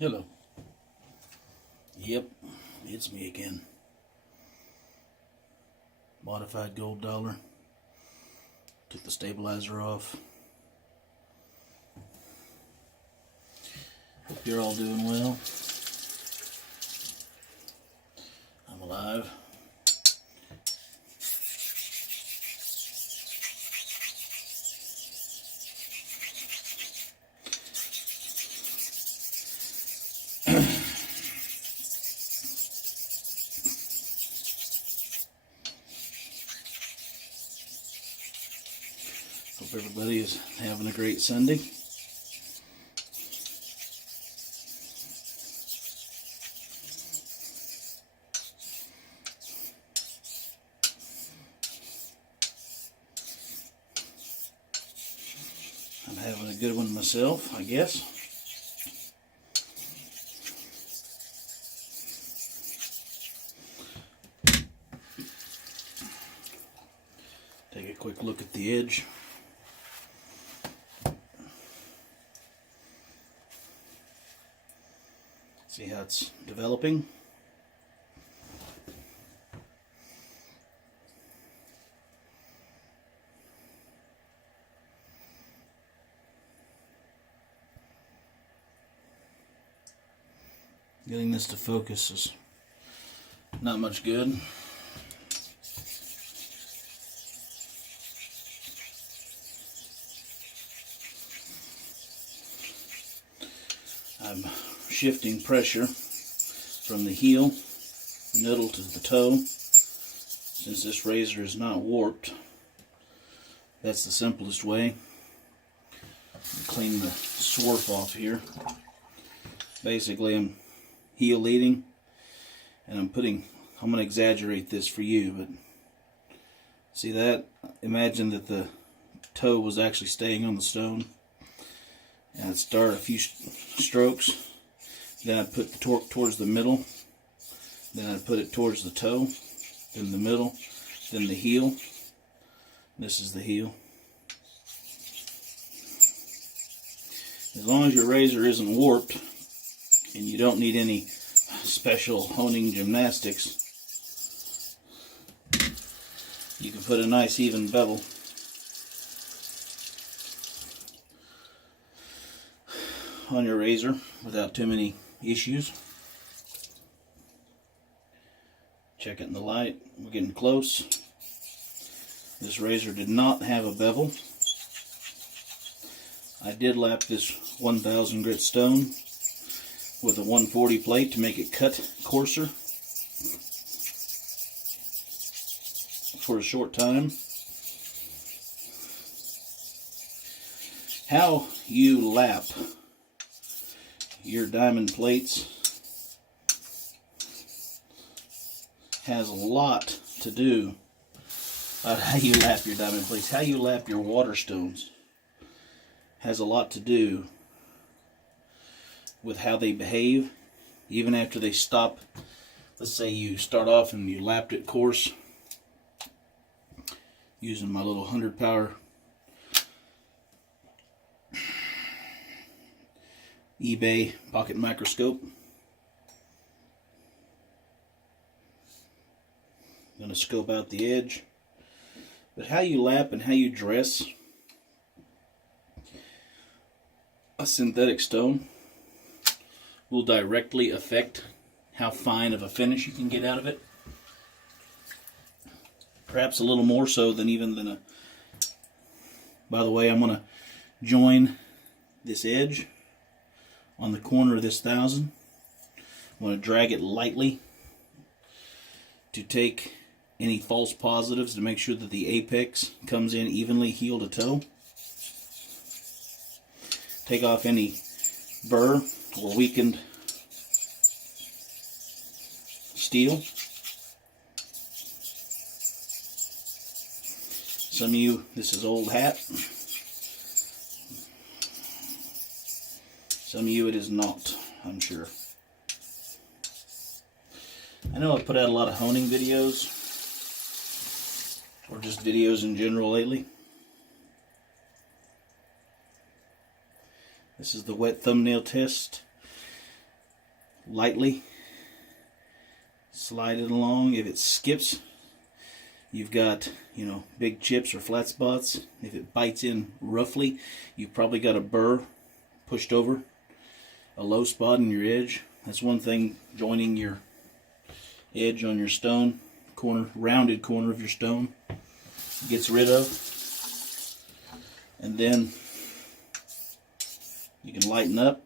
Hello. Yep, it's me again. Modified gold dollar. Took the stabilizer off. Hope you're all doing well. I'm alive. Hope everybody is having a great Sunday. I'm having a good one myself, I guess. Take a quick look at the edge. See how it's developing. Getting this to focus is not much good. I'm shifting pressure from the heel, middle to the toe. Since this razor is not warped, that's the simplest way. Clean the swarf off here. Basically, I'm heel leading, and I'm going to exaggerate this for you, but see that? Imagine that the toe was actually staying on the stone. And I'd start a few strokes, then I'd put the torque towards the middle, then I'd put it towards the toe, then the middle, then the heel. This is the heel. As long as your razor isn't warped and you don't need any special honing gymnastics, you can put a nice even bevel on your razor without too many issues. Check it in the light. We're getting close. This razor did not have a bevel. I did lap this 1000 grit stone with a 140 plate to make it cut coarser for a short time. How you lap your diamond plates has a lot to do about how you lap your diamond plates. How you lap your water stones has a lot to do with how they behave even after they stop. Let's say you start off and you lapped it coarse using my little 100 power eBay pocket microscope. I'm going to scope out the edge. But how you lap and how you dress a synthetic stone will directly affect how fine of a finish you can get out of it. Perhaps a little more so than a... By the way, I'm going to join this edge on the corner of this 1000. I'm going to drag it lightly to take any false positives to make sure that the apex comes in evenly heel to toe. Take off any burr or weakened steel. Some of you, this is old hat. Some of you it is not, I'm sure. I know I've put out a lot of honing videos, or just videos in general lately. This is the wet thumbnail test. lightly. Slide it along. If it skips, you've got, you know, big chips or flat spots. If it bites in roughly, you've probably got a burr pushed over, a low spot in your edge. That's one thing joining your edge on your stone, rounded corner of your stone, gets rid of. And then you can lighten up.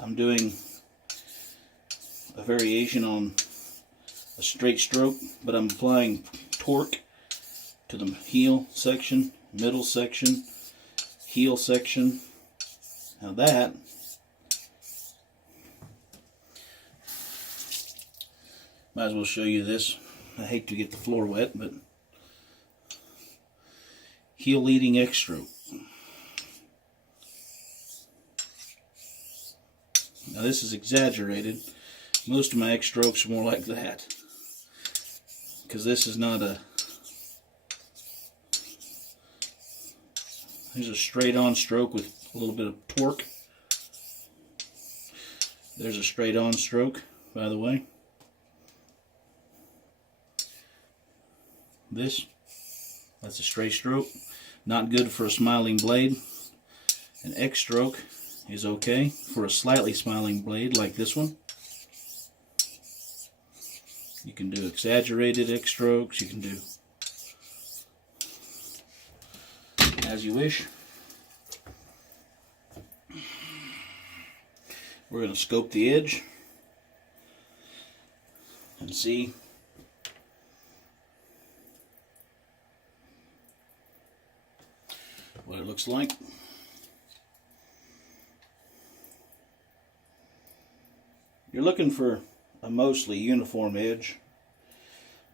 I'm doing a variation on a straight stroke, but I'm applying torque to the heel section, middle section, heel section. Now that might as well show you this. I hate to get the floor wet, but heel leading X stroke. Now this is exaggerated. Most of my X strokes are more like that, because this is not a, there's a straight on stroke with a little bit of torque. There's a straight on stroke, by the way. That's a straight stroke. Not good for a smiling blade. An X stroke is okay for a slightly smiling blade like this one. You can do exaggerated X strokes. You can do as you wish. We're going to scope the edge and see what it looks like. You're looking for a mostly uniform edge.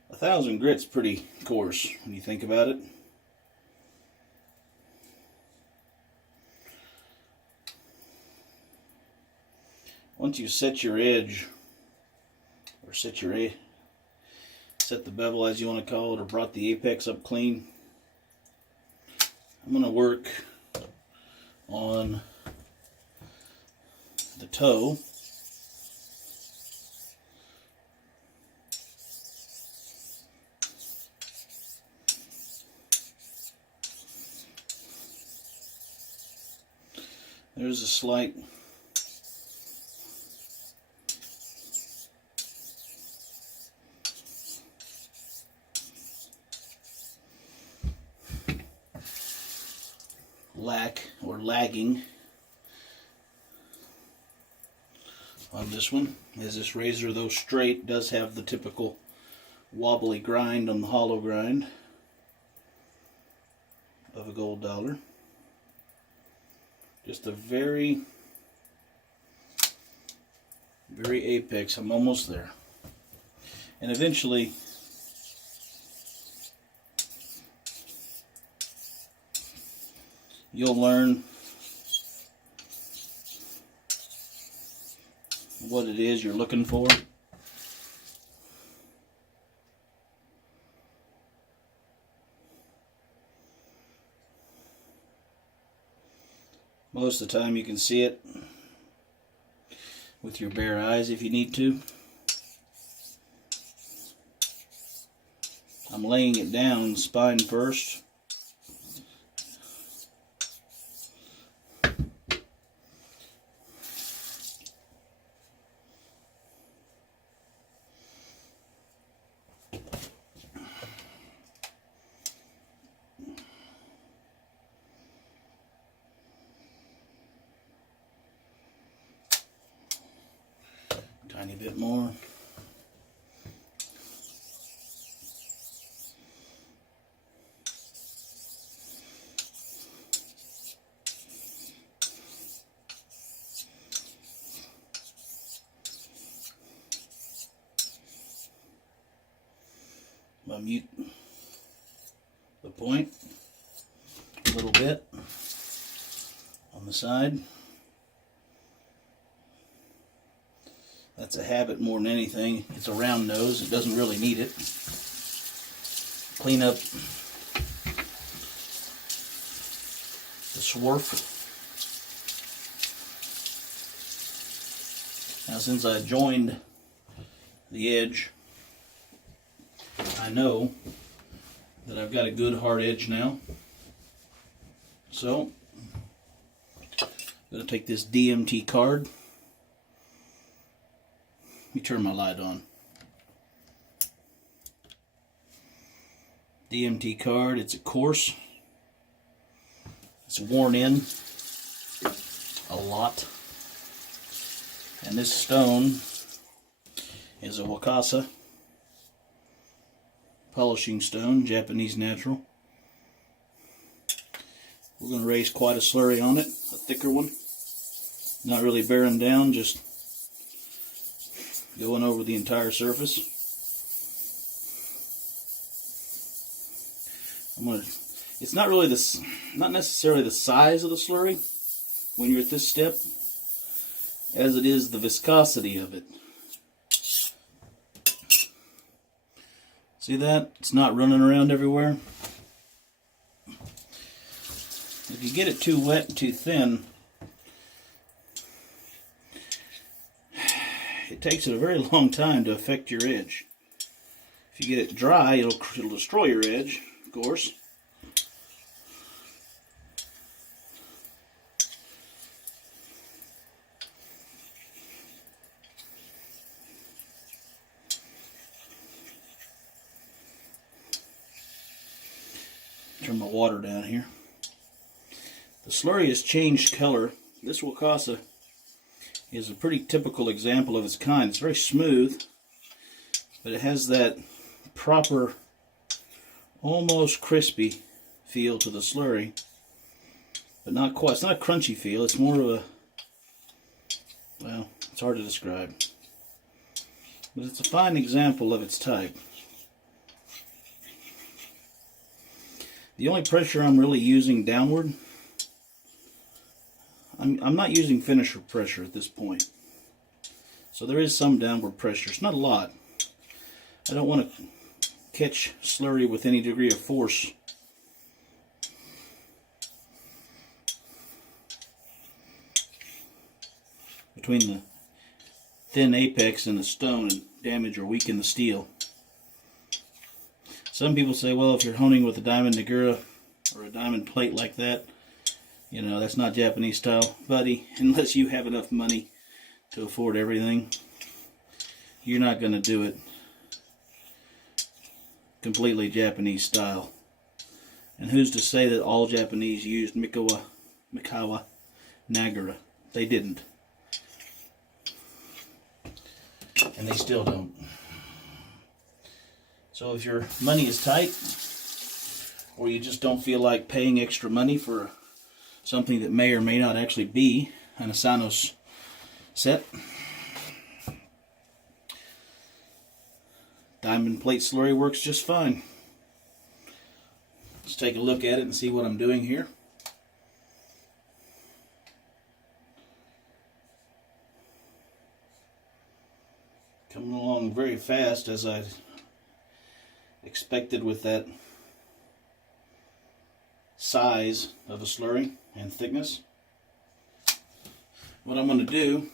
1,000 grit's pretty coarse when you think about it. Once you set your edge, or set the bevel as you want to call it, or brought the apex up clean, I'm going to work on the toe. There's a slight lack or lagging on this one, as this razor, though straight, does have the typical wobbly grind on the hollow grind of a gold dollar. Just a very apex. I'm almost there. And eventually you'll learn what it is you're looking for. Most of the time you can see it with your bare eyes if you need to. I'm laying it down spine first. Tiny bit more. I'll mute the point a little bit on the side. That's a habit more than anything. It's a round nose. It doesn't really need it. Clean up the swarf. Now, since I joined the edge, I know that I've got a good hard edge now. So, I'm going to take this DMT card. Let me turn my light on. DMT card, it's a coarse. It's worn in a lot. And this stone is a Wakasa polishing stone, Japanese natural. We're going to raise quite a slurry on it, a thicker one. Not really bearing down, just going over the entire surface. It's not really not necessarily the size of the slurry when you're at this step, as it is the viscosity of it. See that? It's not running around everywhere. If you get it too wet and too thin, it takes it a very long time to affect your edge. If you get it dry, it'll destroy your edge, of course. Turn my water down here. The slurry has changed color. This Wakasa is a pretty typical example of its kind. It's very smooth, but it has that proper, almost crispy feel to the slurry, but not quite. It's not a crunchy feel. It's more of a, well, it's hard to describe, but it's a fine example of its type. The only pressure I'm really using downward, I'm not using finisher pressure at this point. So there is some downward pressure. It's not a lot. I don't want to catch slurry with any degree of force. Between the thin apex and the stone and damage or weaken the steel. Some people say, well, if you're honing with a diamond Nagura or a diamond plate like that, you know, that's not Japanese style. Buddy, unless you have enough money to afford everything, you're not going to do it completely Japanese style. And who's to say that all Japanese used Mikawa Nagura? They didn't. And they still don't. So if your money is tight, or you just don't feel like paying extra money for something that may or may not actually be an Asano's set, diamond plate slurry works just fine. Let's take a look at it and see what I'm doing here. Coming along very fast, as I expected with that size of a slurry and thickness. What I'm going to do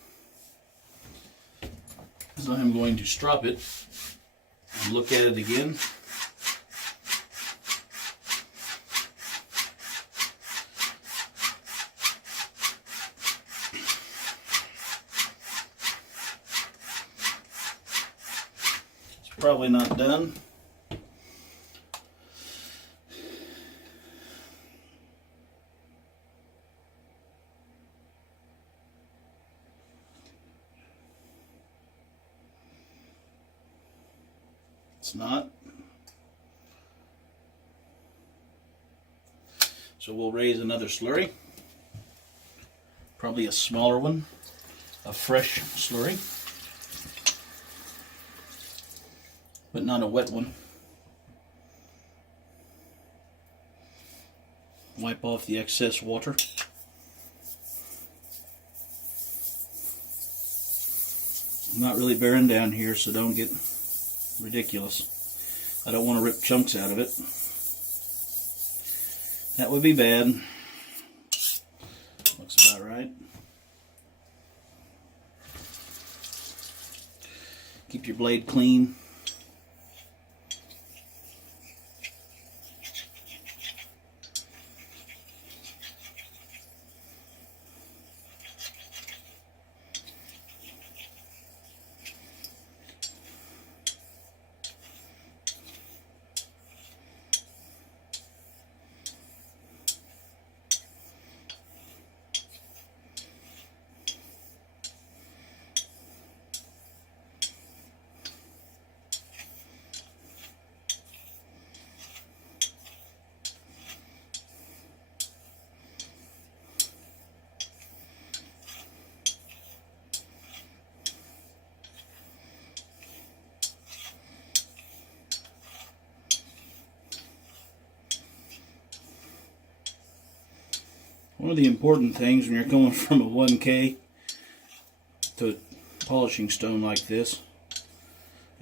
is I'm going to strop it and look at it again. It's probably not done. It's not. So we'll raise another slurry. Probably a smaller one. A fresh slurry. But not a wet one. Wipe off the excess water. I'm not really bearing down here, so don't get ridiculous. I don't want to rip chunks out of it. That would be bad. Looks about right. Keep your blade clean. One of the important things when you're going from a 1K to a polishing stone like this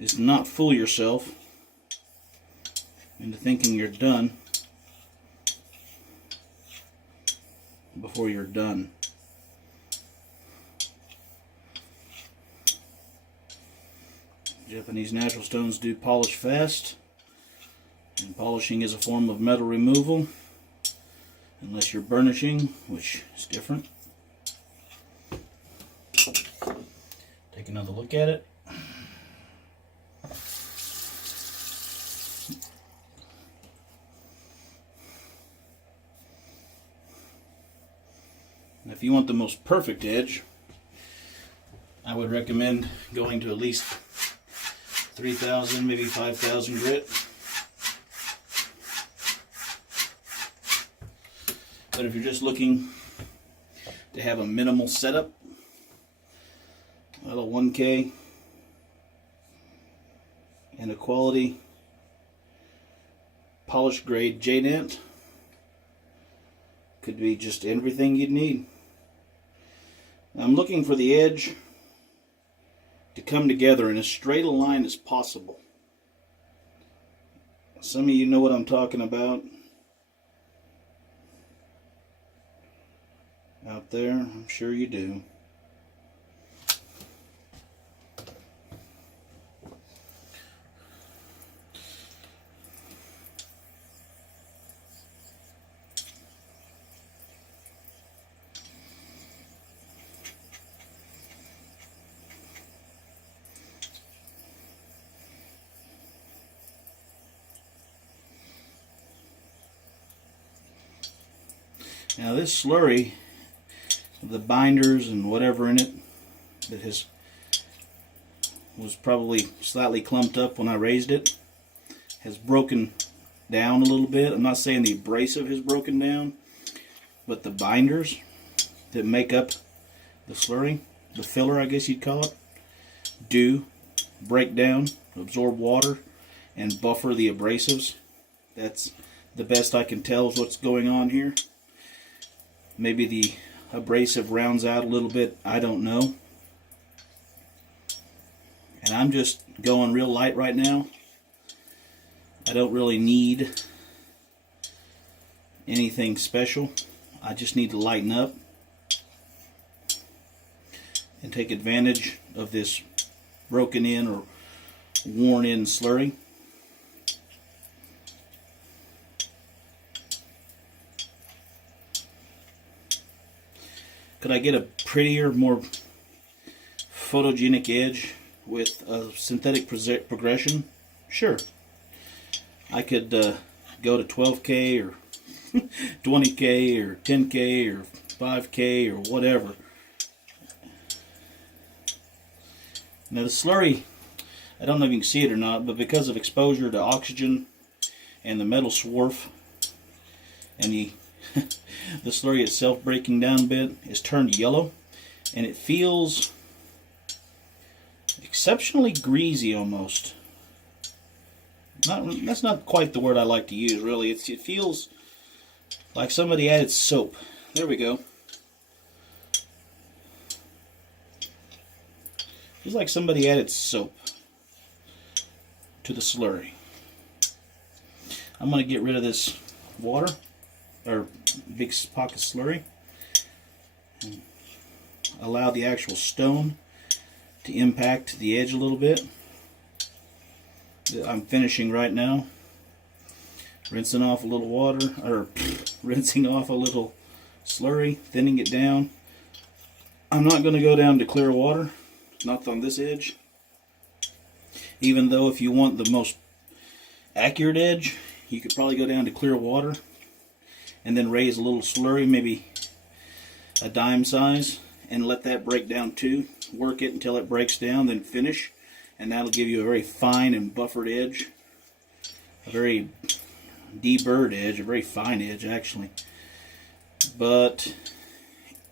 is to not fool yourself into thinking you're done before you're done. Japanese natural stones do polish fast, and polishing is a form of metal removal. Unless you're burnishing, which is different. Take another look at it. Now, if you want the most perfect edge, I would recommend going to at least 3,000, maybe 5,000 grit. But if you're just looking to have a minimal setup, well, a 1K and a quality polished grade J-dent could be just everything you'd need. I'm looking for the edge to come together in as straight a line as possible. Some of you know what I'm talking about. Out there, I'm sure you do. Now this slurry, the binders and whatever in it that was probably slightly clumped up when I raised it, has broken down a little bit. I'm not saying the abrasive has broken down, but the binders that make up the slurry, the filler I guess you'd call it, do break down, absorb water, and buffer the abrasives. That's the best I can tell is what's going on here. Maybe the abrasive rounds out a little bit, I don't know. And I'm just going real light right now. I don't really need anything special. I just need to lighten up and take advantage of this broken in or worn in slurry. Could I get a prettier, more photogenic edge with a synthetic progression? Sure. I could go to 12K or 20K or 10K or 5K or whatever. Now the slurry, I don't know if you can see it or not, but because of exposure to oxygen and the metal swarf and the slurry itself breaking down a bit, is turned yellow, and it feels exceptionally greasy almost. That's not quite the word I like to use, really. It feels like somebody added soap. There we go. Feels like somebody added soap to the slurry. I'm going to get rid of this water, or big pocket slurry, and allow the actual stone to impact the edge a little bit. I'm finishing right now. Rinsing off a little water, or rinsing off a little slurry, thinning it down. I'm not going to go down to clear water, not on this edge. Even though if you want the most accurate edge, you could probably go down to clear water and then raise a little slurry, maybe a dime size, and let that break down too. Work it until it breaks down, then finish, and that'll give you a very fine and buffered edge. A very deburred edge, a very fine edge actually. But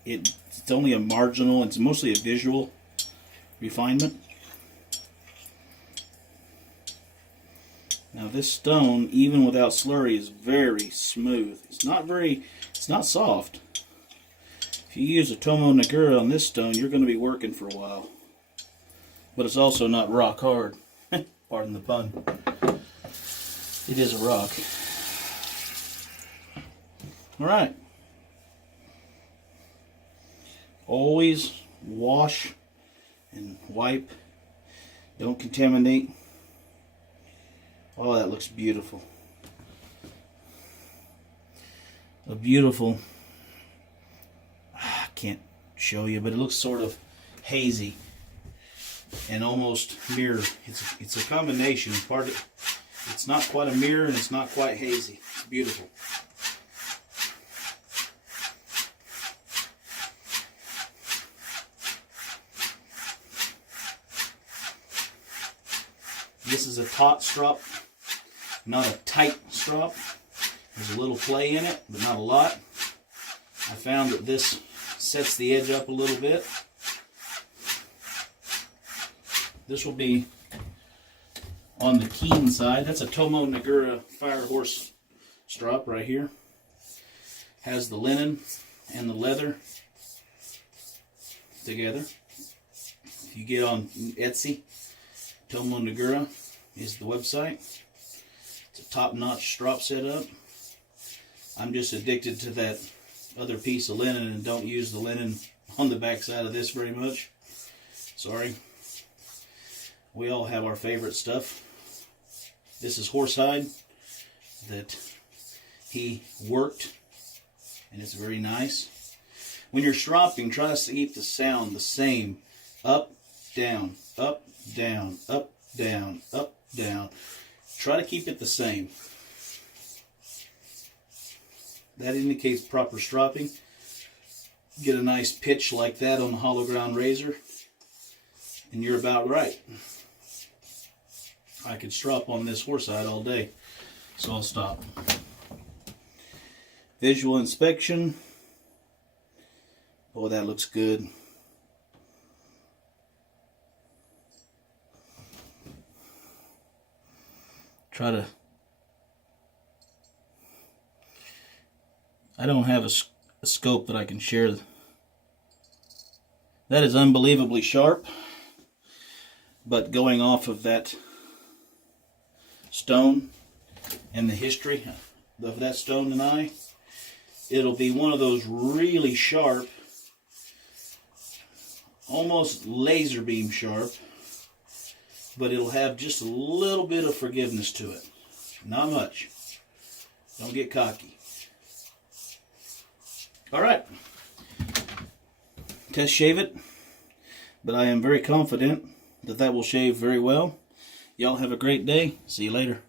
it's only a marginal, it's mostly a visual refinement. Now this stone, even without slurry, is very smooth. It's not soft. If you use Atoma Nagura on this stone, you're going to be working for a while. But it's also not rock hard. Pardon the pun. It is a rock. Alright. Always wash and wipe. Don't contaminate. Oh, that looks beautiful. A beautiful, I can't show you, but it looks sort of hazy and almost mirror. It's a combination. It's not quite a mirror and it's not quite hazy. It's beautiful. This is a taut strop, not a tight strop. There's a little play in it, but not a lot. I found that this sets the edge up a little bit. This will be on the keen side. That's a Atoma Nagura Fire Horse strop right here. Has the linen and the leather together. If you get on Etsy, Atoma Nagura is the website. It's a top-notch strop setup. I'm just addicted to that other piece of linen and don't use the linen on the back side of this very much. Sorry. We all have our favorite stuff. This is horsehide that he worked, and it's very nice. When you're stropping, try to keep the sound the same. Up, down, up, down, up, down, up, down. Try to keep it the same. That indicates proper stropping. Get a nice pitch like that on the hollow ground razor, and you're about right. I could strop on this horsehide all day, so I'll stop. Visual inspection. Oh, that looks good. I don't have a scope that I can share. That is unbelievably sharp, but going off of that stone and the history of that stone and it'll be one of those really sharp, almost laser beam sharp, but it'll have just a little bit of forgiveness to it. Not much. Don't get cocky. Alright. Test shave it, but I am very confident that that will shave very well. Y'all have a great day. See you later.